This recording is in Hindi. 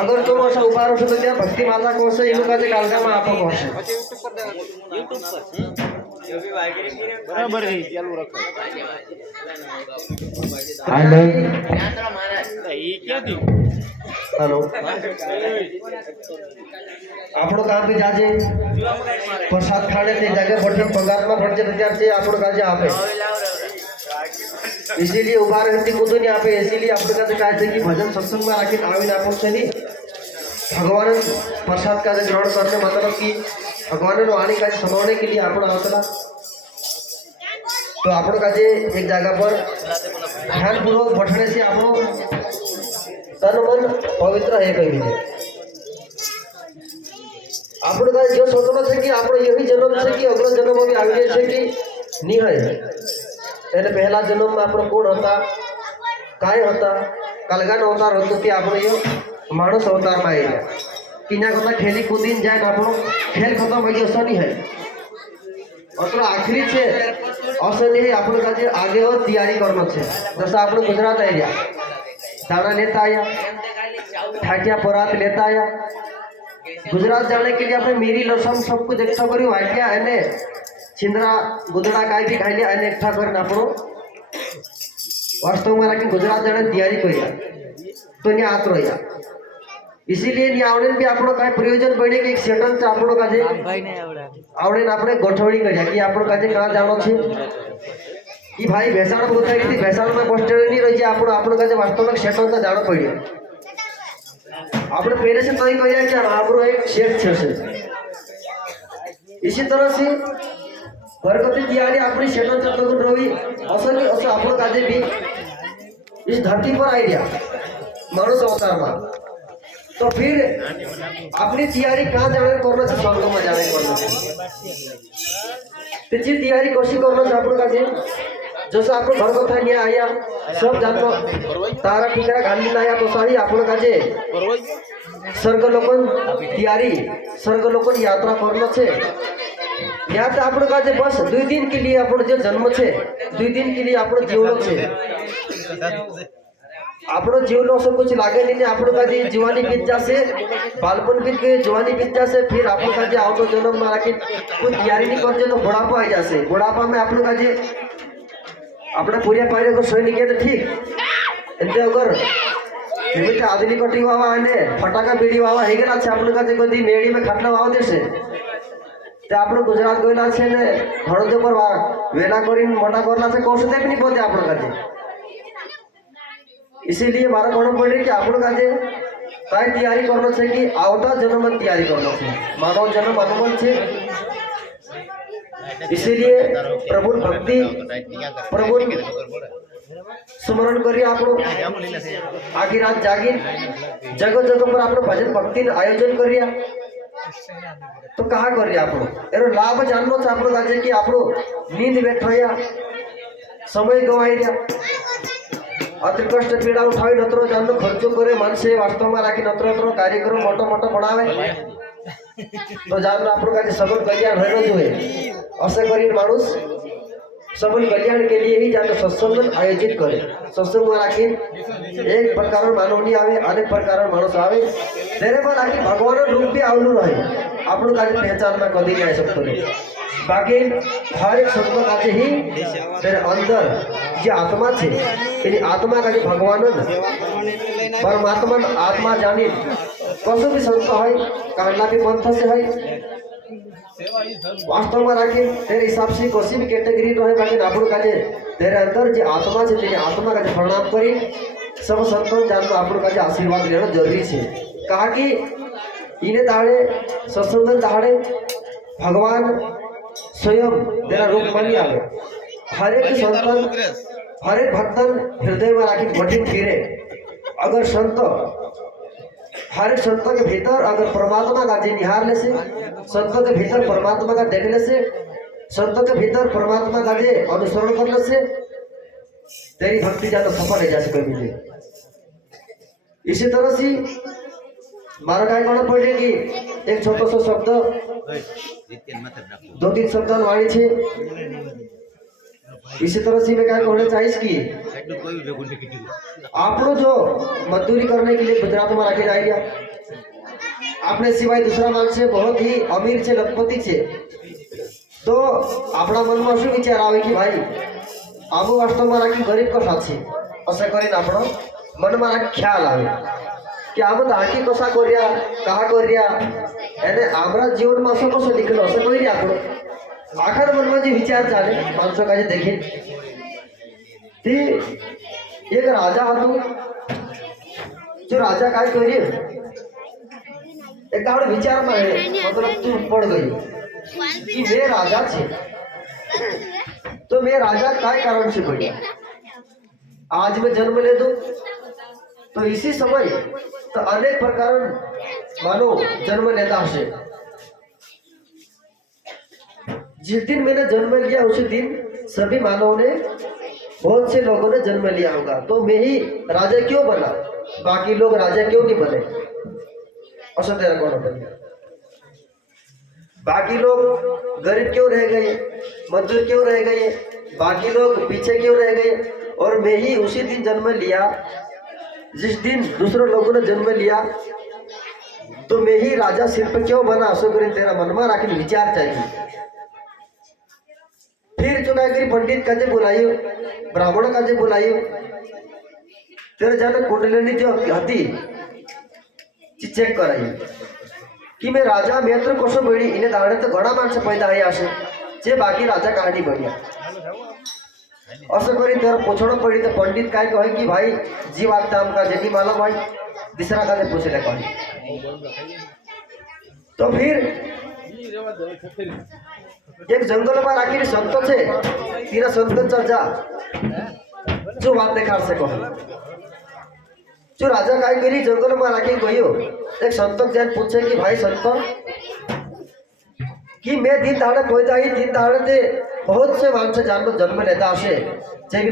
अगर तुम असा उभा राहू तर त्या भक्ती माता कोस इनुकाचे कालगामा आपो कोस YouTube पर बराबर है चालू रखो हेलो ये क्या थी हेलो આપણો કામ બી જાજે પ્રસાદ ખાડે તે જगह बढ़िया पगार में बढ़ जाते त्यार से આપણો काजे आपे इसीलिए उभा रहती कूदो नहीं आपे इसीलिए આપણે काजे कहते कि भजन सत्संग में राखी आवीन आपो से नहीं भगवान प्रसाद का ग्रहण करने मतलब कि भगवान नो वाणी का समावने के लिए आपण आवतला तो आपण काजे एक जगह पर ध्यान पूर्वक बैठने से आपनो तन मन पवित्र है कहीं भी આપણે કાંઈ જો સોચવાનો છે કે આપણો એવી જન્મ છે કે અગલો જન્મ બી આવી જાય છે કે નહીં હોય એને પહેલા જન્મમાં આપણો કોણ હતા કાંઈ હતા કલગાનો અવતાર હતો તે આપણો એ માણસ અવતારમાં આવી ગયા કિના કરતા ખેલી કૂદીને જાય ને આપણો ખેલ ખતમ થઈ ગયો નહીં હોય અત્ર આખરી છે અસની આપણે કાજે આગે और तैयारी करनो છે जैसा આપણે गुजरात एरिया दाना लेता आया ठाटिया परात लेता आया गुजरात जाने के लिए अपने मेरी लसम सब कुछ एकठा करी वाट्या अने छिंदरा गुदड़ा काय भी खाई लिया अने एकठा कर नापड़ो वास्तव में राखी गुजरात जाने तैयारी करिया तो नहीं आत रहिया इसीलिए नहीं आवड़े भी આપણો काय प्रयोजन बने कि एक सेटल से આપણો काजे आवड़े ना આપણે ગોઠવણી કર્યા कि આપણો काजे कहां जानो छे कि भाई भैसाण बोलता कि भैसाण में बस स्टैंड नहीं रही આપણો काजे वास्तव में सेटल से जानो पड़ियो આપણે पहले से तय किया कि आपरो एक शेर छे इसी तरह से बरकती दियाली अपनी शेटल चतुर्गुण रवि असली असो आपरो काजे भी इस धरती पर आई गया मानुष अवतार में तो फिर अपनी तैयारी कहाँ जाने करना है स्वर्ग में जाने करना है तेजी तैयारी कौशी करना है आपरो काजे जैसे आपको घर कथा नहीं आया सब जानो तारा टीका घाली आया तो सारी आपको काजे स्वर्गलोकन तैयारी स्वर्गलोकन यात्रा करना छे यहाँ तो आपको काजे बस 2 दिन के लिए आपको जो जन्म छे 2 दिन के लिए आपको जीवनो छे आपको जीवनो से कुछ लागे नहीं आपको काजे जीवानी बीत जासे बालपन बीत गए जवानी बीत जासे फिर आपको काजे आवतो जन्म में राखी कुछ तैयारी नहीं करजे तो बुढ़ापा आ जासे बुढ़ापा में आपको काजे अपने पूरे पायरे को सोई निके तो ठीक एंते अगर विविध आदमी कटी वावा आने फटाका बीड़ी वावा हे गेला छे आपन काजे कोदी मेड़ी में खाटला वाव देशे ते आपन गुजरात गयला छे ने हळद पर वेला करीन मोटा करला छे कोस देख नहीं पोते आपन काजे इसीलिए मारा कोण पड़े कि आपन काजे काय तैयारी करनो छे कि आवता जन्म में तैयारी करनो छे मानव जन्म अनुमान छे इसीलिए प्रभु भक्ति प्रभु स्मरण करिए आपको आगे रात जागी जगह जगह पर आपको भजन भक्ति आयोजन करिए तो कहा करिए आपको एरो लाभ जाननो छे आपको काजे कि आपको नींद बैठया समय गवाई दिया अति कष्ट पीड़ा उठाई नतरो जाननो खर्चो करे मानसे वास्तव में राखी नतरो कार्यक्रम मोटो मोटो बनावे तो जान आपको काजे सबन कल्याण होनो जोए ऐसे करीन मानुष सबन कल्याण के लिए ही जानो सत्संग आयोजित करे सत्संग में राखी एक प्रकार मानव नहीं आवे अनेक प्रकार मानुष आवे तेरे में राखी भगवान रूप भी आवलू रहे आपनो काजे पहचान में कदी नहीं आ सकतो बाकी हर एक संत काजे ही तेरे अंदर जो आत्मा छे तेरी आत्मा काजे भगवान परमात्मा आत्मा जानी कसो भी संत है कांडला भी पंथ से है वास्तव में राखी तेरे हिसाब से कोई भी कैटेगरी रहे बाकी आपन काजे तेरे अंदर जो आत्मा से तेरी आत्मा का प्रणाम करी सब संतों जानतो आपन काजे आशीर्वाद लेना जरूरी है कहा कि इने दाड़े सत्संग दाड़े भगवान स्वयं तेरा रूप बनी आवे हर एक संतन हर एक भक्तन हृदय में राखी बटी फिरे अगर संत हर एक संत के भीतर अगर परमात्मा का जी निहार ले से संत के भीतर परमात्मा का देखने से संत के भीतर परमात्मा का जे अनुसरण करने से तेरी भक्ति ज्यादा सफल है जैसे कभी भी इसी तरह से मारा काय कोण पडले की एक छोटो सो शब्द 2-3 शब्द वाणी छे इसी तरह से मैं क्या कहना चाहिए कि आपनो जो मजदूरी करने के लिए गुजरात में रखे जाएगा आपने सिवाय दूसरा माणस છે बहुत ही अमीर છે लखपति છે तो આપણા મનમાં શું વિચાર આવે કે ભાઈ આબુ વાસ્તવમાં રાખી ગરીબ કશા છે અસા કરીને આપણો મનમાં આ ખ્યાલ આવે કે આમ તો આખી કશા કર્યા કહા કર્યા એને આપણા જીવનમાં શું કશો નીકળ્યો અસર કોઈ નહીં આપણો આખર મનમાં જે વિચાર ચાલે માણસો કાજે દેખે તે એક રાજા હતું जो राजा काय કર્યું एक दाड़ विचार में मतलब तू पड़ गई कि मैं राजा छे तो मैं राजा काय कारण से बढ़िया आज मैं जन्म ले दूं तो इसी समय तो अनेक प्रकार मानो जन्म लेता है जिस दिन मैंने जन्म लिया उसी दिन सभी मानव ने बहुत से लोगों ने जन्म लिया होगा तो मैं ही राजा क्यों बना बाकी लोग राजा क्यों नहीं बने ऐसा तेरा कौन होता बाकी लोग गरीब क्यों रह गए मजदूर क्यों रह गए बाकी लोग पीछे क्यों रह गए और मैं ही उसी दिन जन्म लिया जिस दिन दूसरे लोगों ने जन्म लिया तो मैं ही राजा सिर पर क्यों बना असो करीन तेरा मन में राखी विचार चाहिए फिर जो करी पंडित काजे बुलायो ब्राह्मण काजे बुलायो तेरे जाने कुंडलिनी जो हती चेक कराई कि मैं राजा मेत्र कसो बड़ी इन्हें दाड़े तो घना मानस पैदा है आशे जे बाकी राजा कहानी बढ़िया असं करी तेरा पूछना पड़ी तो पंडित काय कहे कि भाई जी बात हमका जेनी मालूम भाई दूसरा का पूछे ले कहे तो फिर एक जंगल में राखी संत छे तीरा संत चल जा जो बात देखा से कहे जो राजा काय करी जंगल में राखी गयो एक संत जैन पूछे कि भाई संत कि मैं दिन दाड़े पैदा ही दिन दाड़े बहुत से मानस जन्म लेता है